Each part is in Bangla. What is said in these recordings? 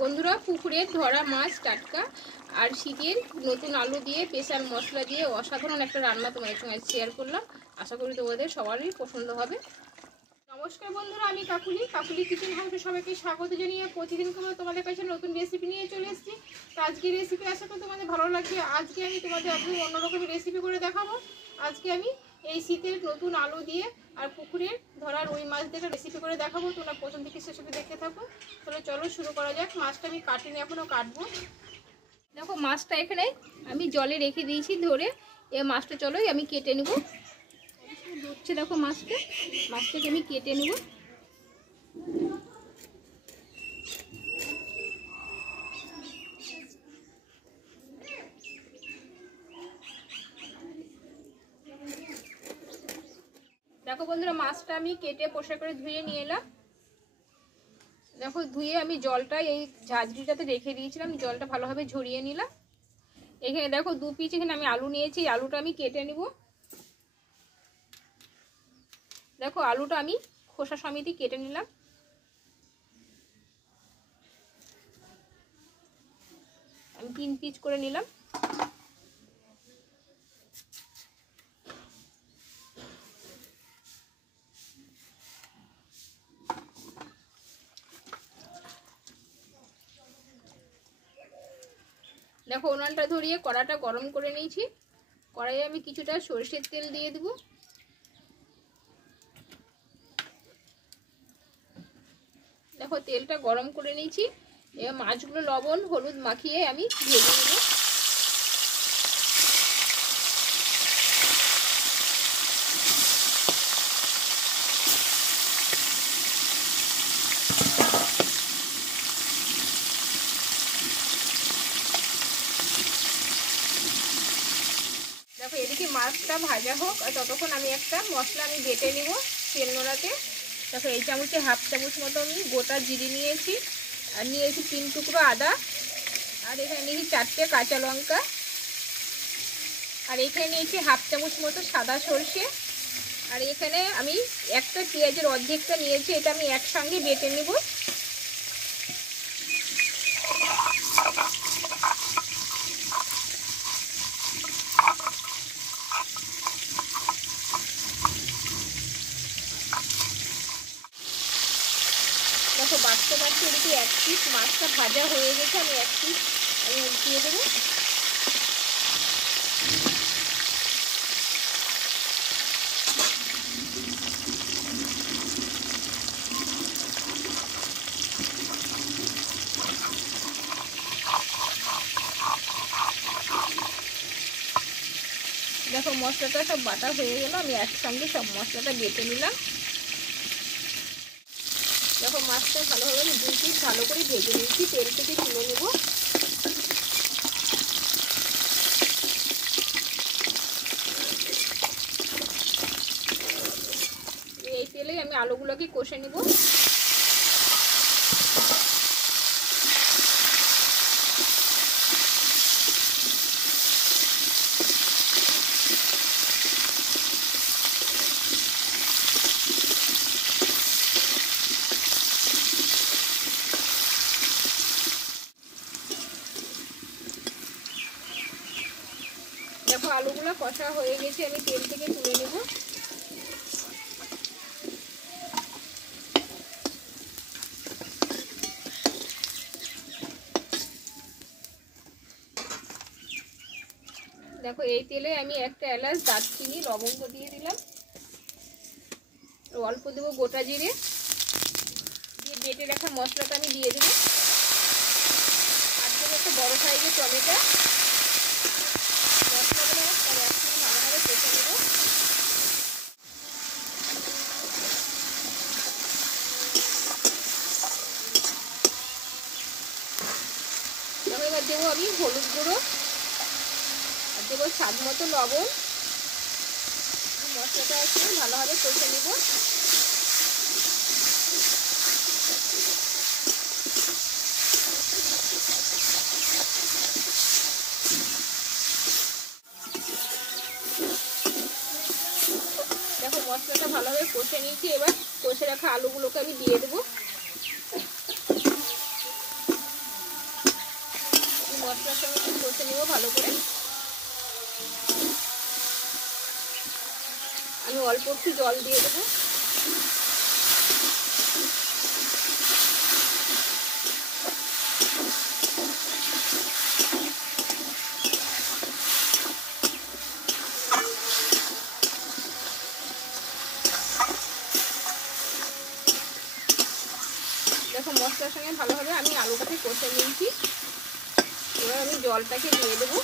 বন্ধুরা, পুকুরের ধরা মাছ টাটকা আর শীতের নতুন আলু দিয়ে স্পেশাল মশলা দিয়ে অসাধারণ একটা রান্না তোমাদের সঙ্গে শেয়ার করলাম। আশা করি তোমাদের সবারই পছন্দ হবে। নমস্কার বন্ধুরা, আমি কাকুলি কিচেন হাউসে সবাইকে স্বাগত জানিয়ে প্রতিদিন তোমাদের কাছে নতুন রেসিপি নিয়ে চলে এসেছি। তো আজকের রেসিপি আশা করি তোমাদের ভালো লাগবে। আজকে আমি তোমাদের একদম অন্যরকম রেসিপি করে দেখাবো। আজকে আমি এই শীতের নতুন আলু দিয়ে আর পুকুরের ধরা রুই মাছ দিয়ে রেসিপি করে দেখাবো। তোমরা প্রথম থেকে শেষ অবধি দেখতে থাকো। তাহলে চলো শুরু করা যাক। মাছটা আমি কাটিনি, এখনও কাটবো। দেখো মাছটা এখানে আমি জলে রেখে দিয়েছি ধরে। এই মাছটা চলোই আমি কেটে নেব। ধরছে দেখো মাছটাকে আমি কেটে নেব। দেখো বন্ধুরা, মাছটা আমি কেটে পরিষ্কার করে ধুয়ে নিয়ে এলাম। দেখো ধুয়ে আমি জলটা এই ঝাঁঝরিটাতে রেখে দিয়েছিলাম, জলটা ভালোভাবে ঝরিয়ে নিলাম। এখানে দেখো 2 পিস এখানে আমি আলু নিয়েছি, আলুটা আমি কেটে নিব। দেখো আলুটা আমি খোসা সমেত কেটে নিলাম। আমি 3 পিস করে নিলাম। দেখো উনানটা ধরিয়ে কড়াটা গরম করে নিয়েছি। কড়াইয়ে আমি কিছুটা সরষের তেল দিয়ে দেব। দেখো তেলটা গরম করে নিয়েছি। এবার মাছগুলো লবণ হলুদ মাখিয়ে আমি ভেজে নেব। দেখো এদিকে মাছটা ভাজা হোক, আর ততক্ষণ আমি একটা মশলা আমি বেটে নিব তেল নোড়াতে। দেখো এই চামচে 1/2 চামচ মতো আমি গোটা জিরে নিয়েছি, আর নিয়েছি 3 টুকরো আদা, আর এখানে নিয়েছি 4টে কাঁচা লঙ্কা, আর এখানে নিয়েছি 1/2 চামচ মতো সাদা সরষে, আর এখানে আমি একটা পেঁয়াজের অর্ধেকটা নিয়েছি, এটা আমি একসঙ্গে বেটে নেব। দেখো বাড়তে এদিকে 1 পিস মাছটা ভাজা হয়ে গেছে, আমি 1 পিস আমি উল্টিয়ে দেবো। দেখো মশলাটা সব বাটা হয়ে গেল, আমি একসঙ্গে সব মশলাটা বেটে নিলাম। দেখো মাছটা ভালোভাবে আমি 2 পিস ভালো করে ভেজে নিয়েছি, তেল থেকে তুলে নেব। এই তেলেই আমি আলুগুলোকে কষে নেব। দেখো আলুগুলো কষা হয়ে গেছে, আমি তেল থেকে তুলে নেব। দেখো এই তেলে আমি একটা এলাচ দারচিনি লবঙ্গ দিয়ে দিলাম, অল্প দেবো গোটা জিরে, দিয়ে বেটে রাখা মশলাটা আমি দিয়ে দেবো। আর দেবো একটা বড় সাইজের টমেটো। মশলাগুলো একসঙ্গে ভালোভাবে কষে নেব। দেখো এবার দেবো আমি হলুদ গুঁড়ো, আর দেবো স্বাদ মতো লবণ। মশলাটা একটু ভালোভাবে কষে নেব। দেখো মশলাটা ভালোভাবে কষে নিয়েছি, এবার কষে রাখা আলুগুলোকে আমি দিয়ে দেবো। ভালো করে। আমি অল্প একটু জল দিয়ে দেবো। দেখো মশলার সঙ্গে ভালোভাবে আমি আলুটাকে কষে নিয়েছি। এবার আমি জলটাকে দিয়ে দেবো।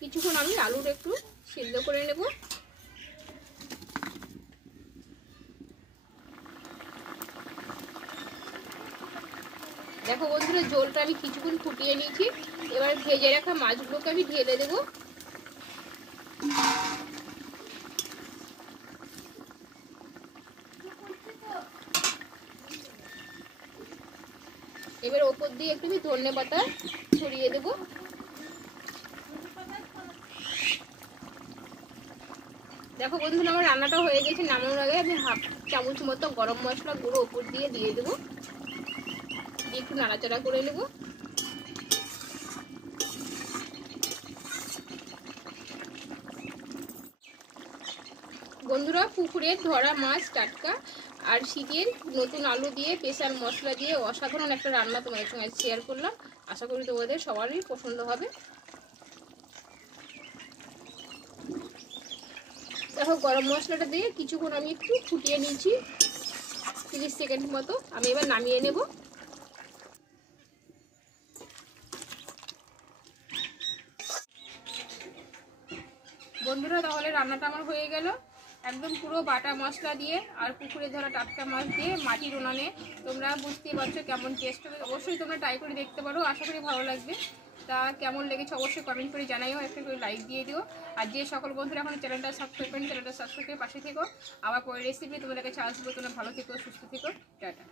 কিছুক্ষণ আমি আলুটা একটু সিদ্ধ করে নেব। দেখো বন্ধুরা, ঝোলটা আমি কিছুক্ষণ ফুটিয়ে নিয়েছি। এবার ভেজে রাখা মাছগুলোকে আমি ঢেলে দেবো। এবার ওপর দিয়ে একটু ধনেপাতা ছড়িয়ে দেবো। দেখো বন্ধুরা, আমার রান্নাটা হয়ে গেছে। নামানোর আগে আমি হাফ চামচ মতো গরম মশলা গুঁড়ো ওপর দিয়ে দেবো। দিয়ে একটু নাড়াচাড়া করে নেব। বন্ধুরা, পুকুরের ধরা মাছ টাটকা আর শীতের নতুন আলু দিয়ে স্পেশাল মশলা দিয়ে অসাধারণ একটা রান্না তোমাদের সঙ্গে শেয়ার করলাম। আশা করি তোমাদের সবারই পছন্দ হবে। দেখো গরম মশলাটা দিয়ে কিছুক্ষণ আমি একটু ফুটিয়ে নিয়েছি, 30 সেকেন্ড মতো। আমি এবার নামিয়ে নেব। বন্ধুরা, তাহলে রান্নাটা আমার হয়ে গেল। একদম পুরো বাটা মশলা দিয়ে আর পুকুরে ধরা টাটকা মাছ দিয়ে মাটির উনানে। তোমরা বুঝতেই পারছো কেমন টেস্ট হবে। অবশ্যই তোমরা ট্রাই করে দেখতে পারো, আশা করি ভালো লাগবে। তা কেমন লেগেছে অবশ্যই কমেন্ট করে জানাইও, একটা করে লাইক দিয়ে দিও। আর যে সকল বন্ধুরা এখন চ্যানেলটা সাবস্ক্রাইব করেন, চ্যানেলটা সাবস্ক্রাইব করে পাশে থেকো। আবার পরে রেসিপি তোমাদের কাছে আসবো। তোমরা ভালো থেকো, সুস্থ থেকো, টাটা।